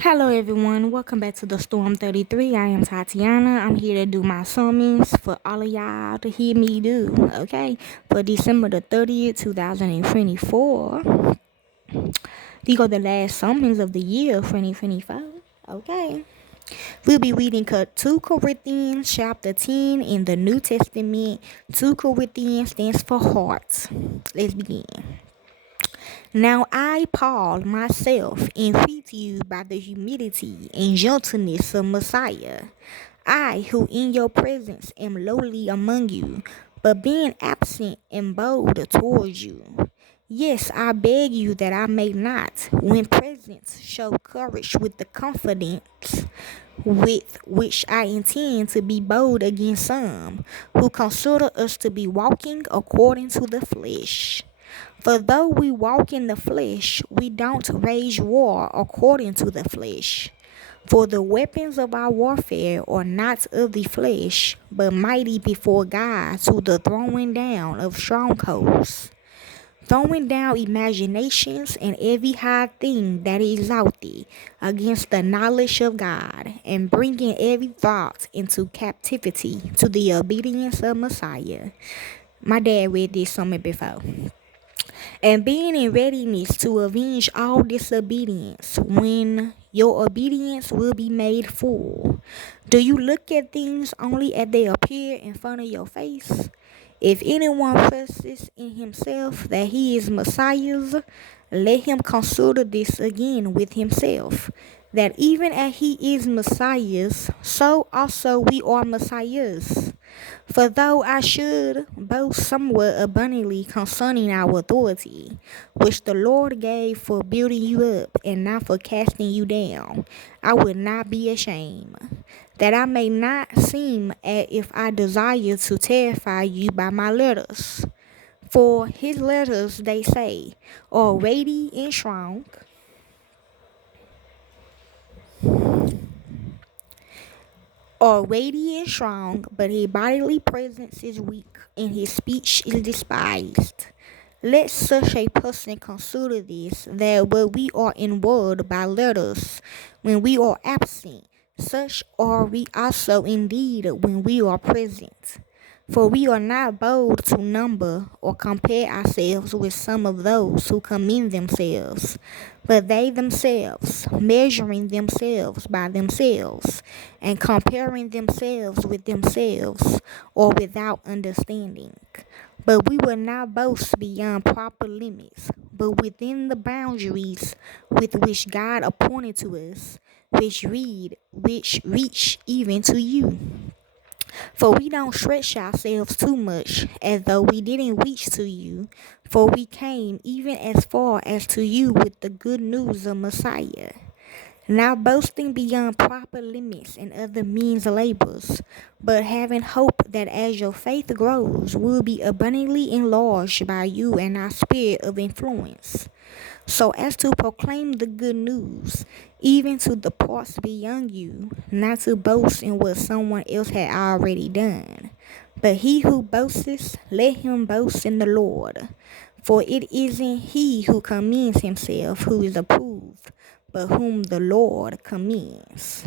Hello everyone, welcome back to the Storm 33. I am Tatiana. I'm here to do my sermons for all of y'all to hear me do, okay? For December the 30th, 2024. These are the last sermons of the year 2024, okay? We'll be reading 2 Corinthians chapter 10 in the New Testament. 2 Corinthians stands for heart. Let's begin. Now I, Paul, myself, entreat you by the humility and gentleness of Messiah, I, who in your presence am lowly among you, but being absent am bold towards you. Yes, I beg you that I may not, when present, show courage with the confidence with which I intend to be bold against some who consider us to be walking according to the flesh. For though we walk in the flesh, we don't wage war according to the flesh. For the weapons of our warfare are not of the flesh, but mighty before God to the throwing down of strongholds, throwing down imaginations and every high thing that is exalted against the knowledge of God, and bringing every thought into captivity to the obedience of Messiah. My dad read this somewhere before. And being in readiness to avenge all disobedience when your obedience will be made full. Do you look at things only as they appear in front of your face? If anyone professes in himself that he is Messiah's, let him consider this again with himself, that even as he is Messiah's, so also we are Messiahs. For though I should boast somewhat abundantly concerning our authority, which the Lord gave for building you up and not for casting you down, I would not be ashamed, that I may not seem as if I desire to terrify you by my letters. For his letters, they say, are weighty and strong, but his bodily presence is weak, and his speech is despised. Let such a person consider this, that when we are in word by letters, when we are absent, such are we also indeed when we are present. For we are not bold to number or compare ourselves with some of those who commend themselves, but they themselves, measuring themselves by themselves, and comparing themselves with themselves, are without understanding. But we will not boast beyond proper limits, but within the boundaries with which God appointed to us, which reach even to you. For we don't stretch ourselves too much, as though we didn't reach to you, for we came even as far as to you with the good news of Messiah. Not boasting beyond proper limits and other men's labors, but having hope that as your faith grows, will be abundantly enlarged by you and our spirit of influence, so as to proclaim the good news, even to the parts beyond you, not to boast in what someone else had already done. But he who boasts, let him boast in the Lord. For it isn't he who commends himself who is approved, but whom the Lord commends.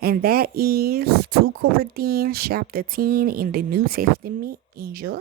And that is 2 Corinthians chapter 10 in the New Testament. Enjoy.